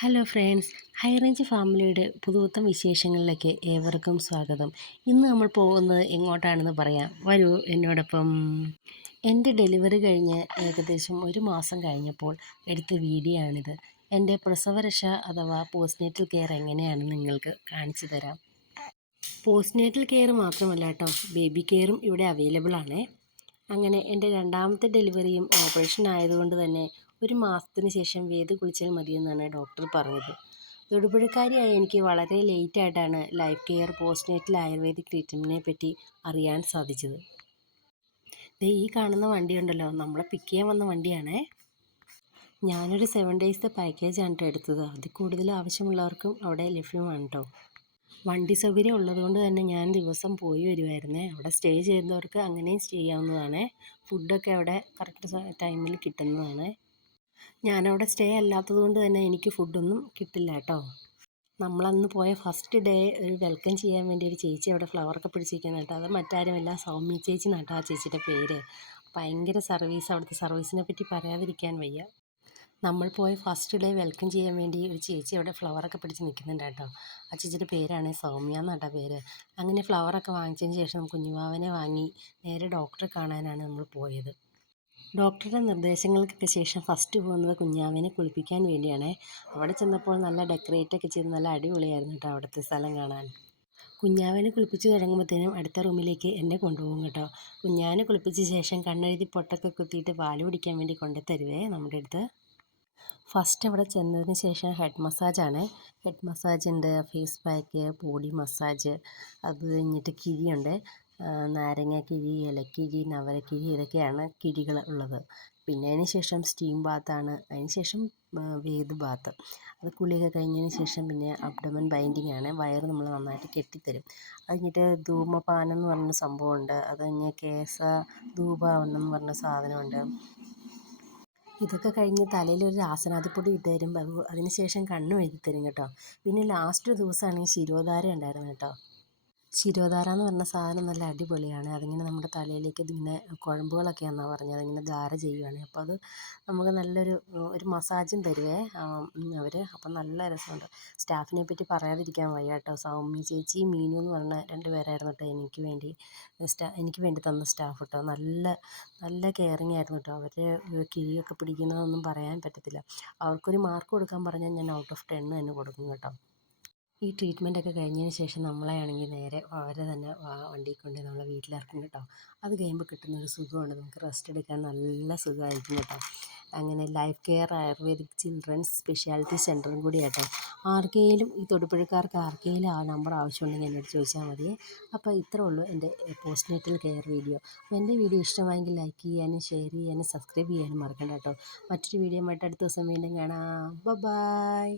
Hello friends, high range ഫാമിലിയുടെ പുതുപുത്തൻ വിശേഷങ്ങളിലേക്ക് ഏവർക്കും സ്വാഗതം. ഇന്ന് നമ്മൾ പോകുന്നത് എങ്ങോട്ടാണെന്ന് പറയാം. വരൂ എന്നോടൊപ്പം. എൻ്റെ ഡെലിവറി കഴിഞ്ഞ് ഏകദേശം ഒരു മാസം കഴിഞ്ഞപ്പോൾ എടുത്ത വീഡിയോ ആണിത്. എൻ്റെ പ്രസവരക്ഷ അഥവാ പോസ്റ്റ്നേറ്റൽ കെയർ എങ്ങനെയാണെന്ന് നിങ്ങൾക്ക് കാണിച്ചു തരാം. പോസ്റ്റ്നേറ്റൽ കെയർ മാത്രമല്ല കേട്ടോ, ബേബി കെയറും ഇവിടെ അവൈലബിൾ ആണ്. അങ്ങനെ എൻ്റെ രണ്ടാമത്തെ ഡെലിവറിയും ഓപ്പറേഷൻ ആയതുകൊണ്ട് തന്നെ ഒരു മാസത്തിന് ശേഷം വേദ കുളിച്ചാൽ മതിയെന്നാണ് ഡോക്ടർ പറഞ്ഞത്. തൊടുപുഴക്കാരിയായ എനിക്ക് വളരെ ലേറ്റായിട്ടാണ് ലൈഫ് കെയർ പോസ്റ്റ്നേറ്റൽ ആയുർവേദിക് ട്രീറ്റ്മെൻറ്റിനെ പറ്റി അറിയാൻ സാധിച്ചത്. ഈ കാണുന്ന വണ്ടിയുണ്ടല്ലോ, നമ്മളെ പിക്ക് ചെയ്യാൻ വന്ന വണ്ടിയാണേ. ഞാനൊരു 7 ഡേയ്സത്തെ പാക്കേജാണ് കേട്ടോ എടുത്തത്. അതിൽ കൂടുതൽ ആവശ്യമുള്ളവർക്കും അവിടെ ലഭ്യമാണ് കേട്ടോ. വണ്ടി സൗകര്യം ഉള്ളതുകൊണ്ട് തന്നെ ഞാൻ ദിവസം പോയി വരുമായിരുന്നേ. അവിടെ സ്റ്റേ ചെയ്യുന്നവർക്ക് അങ്ങനെയും സ്റ്റേ ചെയ്യാവുന്നതാണ്. ഫുഡൊക്കെ അവിടെ കറക്റ്റ് ടൈമിൽ കിട്ടുന്നതാണ്. ഞാനവിടെ സ്റ്റേ അല്ലാത്തത് കൊണ്ട് തന്നെ എനിക്ക് ഫുഡൊന്നും കിട്ടില്ല കേട്ടോ. നമ്മളന്ന് പോയ ഫസ്റ്റ് ഡേ ഒരു വെൽക്കം ചെയ്യാൻ വേണ്ടി ഒരു ചേച്ചി അവിടെ ഫ്ലവറൊക്കെ പിടിച്ചിരിക്കുന്ന കേട്ടോ. അത് മറ്റാരുമല്ല, സൗമ്യ ചേച്ചി എന്നാട്ടോ ആ ചേച്ചിയുടെ പേര്. ഭയങ്കര സർവീസ്, അവിടുത്തെ സർവീസിനെ പറ്റി പറയാതിരിക്കാൻ വയ്യ. നമ്മൾ പോയ ഫസ്റ്റ് ഡേ വെൽക്കം ചെയ്യാൻ വേണ്ടി ഒരു ചേച്ചി അവിടെ ഫ്ലവറൊക്കെ പിടിച്ച് നിൽക്കുന്നുണ്ട് കേട്ടോ. ആ ചേച്ചിയുടെ പേരാണ് സൗമ്യ എന്നാട്ടോ പേര്. അങ്ങനെ ഫ്ലവറൊക്കെ വാങ്ങിച്ചതിന് ശേഷം കുഞ്ഞുവാവനെ വാങ്ങി നേരെ ഡോക്ടറെ കാണാനാണ് നമ്മൾ പോയത്. ഡോക്ടറുടെ നിർദ്ദേശങ്ങൾക്കൊക്കെ ശേഷം ഫസ്റ്റ് പോകുന്നത് കുഞ്ഞാവനെ കുളിപ്പിക്കാൻ വേണ്ടിയാണ്. അവിടെ ചെന്നപ്പോൾ നല്ല ഡെക്കറേറ്റൊക്കെ ചെയ്ത് നല്ല അടിപൊളിയായിരുന്നു കേട്ടോ അവിടുത്തെ സ്ഥലം കാണാൻ. കുഞ്ഞാവനെ കുളിപ്പിച്ച് തുടങ്ങുമ്പോഴത്തേനും അടുത്ത റൂമിലേക്ക് എന്നെ കൊണ്ടുപോകും കേട്ടോ. കുഞ്ഞാവനെ കുളിപ്പിച്ച ശേഷം കണ്ണെഴുതി പൊട്ടൊക്കെ കുത്തിയിട്ട് പാല് കുടിക്കാൻ വേണ്ടി കൊണ്ടുതരുവേ നമ്മുടെ അടുത്ത്. ഫസ്റ്റ് അവിടെ ചെന്നതിന് ശേഷം ഹെഡ് മസാജാണ്. ഹെഡ് മസാജ് ഉണ്ട്, ഫേസ് പാക്ക്, ബോഡി മസാജ്, അത് കഴിഞ്ഞിട്ട് കിഴിയുണ്ട്. നാരങ്ങാക്കിഴി, ഇലക്കിഴി, നവരക്കിഴി, ഇതൊക്കെയാണ് കിഴികൾ ഉള്ളത്. പിന്നെ അതിന് ശേഷം സ്റ്റീം ബാത്താണ്. അതിന് ശേഷം വേദ് ബാത്ത്. അത് കുളിയൊക്കെ കഴിഞ്ഞതിന് ശേഷം പിന്നെ അബ്ഡമൻ ബൈൻഡിങ് ആണ്. വയറ് നമ്മൾ നന്നായിട്ട് കെട്ടിത്തരും. അത് കഴിഞ്ഞിട്ട് ധൂമപാനം എന്ന് പറഞ്ഞ സംഭവമുണ്ട്. അത് കഴിഞ്ഞ് കേസ ധൂപാവനം എന്ന് പറഞ്ഞ സാധനമുണ്ട്. ഇതൊക്കെ കഴിഞ്ഞ് തലയിലൊരു ആസനാദിപ്പൊടി ഇട്ട് തരും. അതിന് ശേഷം കണ്ണും എഴുതി തരും കേട്ടോ. പിന്നെ ലാസ്റ്റ് ദിവസമാണെങ്കിൽ ശിരോധാര ഉണ്ടായിരുന്നു കേട്ടോ. ശിരോധാര എന്ന് പറഞ്ഞ സാധനം നല്ല അടിപൊളിയാണ്. അതിങ്ങനെ നമ്മുടെ തലയിലേക്ക് ഇതിങ്ങനെ കുഴമ്പുകളൊക്കെയാണെന്നാണ് പറഞ്ഞത്. അതിങ്ങനെ ധാര ചെയ്യുവാണ്. അപ്പോൾ അത് നമുക്ക് നല്ലൊരു ഒരു മസാജും തരുവേ അവർ. അപ്പം നല്ല രസമുണ്ട്. സ്റ്റാഫിനെ പറ്റി പറയാതിരിക്കാൻ വയ്യ കേട്ടോ. സൗമ്യ ചേച്ചി, മീനു എന്ന് പറഞ്ഞ 2 പേരായിരുന്നു കേട്ടോ എനിക്ക് വേണ്ടി തന്ന സ്റ്റാഫ് കേട്ടോ. നല്ല നല്ല കെയറിങ് ആയിരുന്നു കേട്ടോ. അവർ കിഴിയൊക്കെ പിടിക്കുന്നതൊന്നും പറയാൻ പറ്റത്തില്ല. അവർക്കൊരു മാർക്ക് കൊടുക്കാൻ പറഞ്ഞാൽ ഞാൻ ഔട്ട് ഓഫ് 10 തന്നെ കൊടുക്കും കേട്ടോ. ഈ ട്രീറ്റ്മെൻറ്റൊക്കെ കഴിഞ്ഞതിന് ശേഷം നമ്മളെ ആണെങ്കിൽ നേരെ അവർ തന്നെ വണ്ടിയിൽ കൊണ്ട് നമ്മളെ വീട്ടിലിറക്കും കേട്ടോ. അത് കഴിയുമ്പോൾ കിട്ടുന്നൊരു സുഖമുണ്ട്. നമുക്ക് റെസ്റ്റ് എടുക്കാൻ നല്ല സുഖമായിരിക്കും കേട്ടോ. അങ്ങനെ life care ayurvedic children's speciality സെൻ്ററും കൂടി കേട്ടോ. ആർക്കെങ്കിലും ഈ തൊടുപുഴക്കാർക്ക് ആർക്കെങ്കിലും ആ നമ്പർ ആവശ്യമുണ്ടെങ്കിൽ എന്നോട് ചോദിച്ചാൽ മതി. അപ്പോൾ ഇത്രേ ഉള്ളൂ എൻ്റെ പോസ്റ്റ്നേറ്റൽ കെയർ വീഡിയോ. അപ്പോൾ എൻ്റെ വീഡിയോ ഇഷ്ടമായെങ്കിൽ ലൈക്ക് ചെയ്യാനും ഷെയർ ചെയ്യാനും സബ്സ്ക്രൈബ് ചെയ്യാനും മറക്കണ്ട കേട്ടോ. മറ്റൊരു വീഡിയോ ആയിട്ട് അടുത്ത ദിവസം വീണ്ടും കാണാം. ബൈ.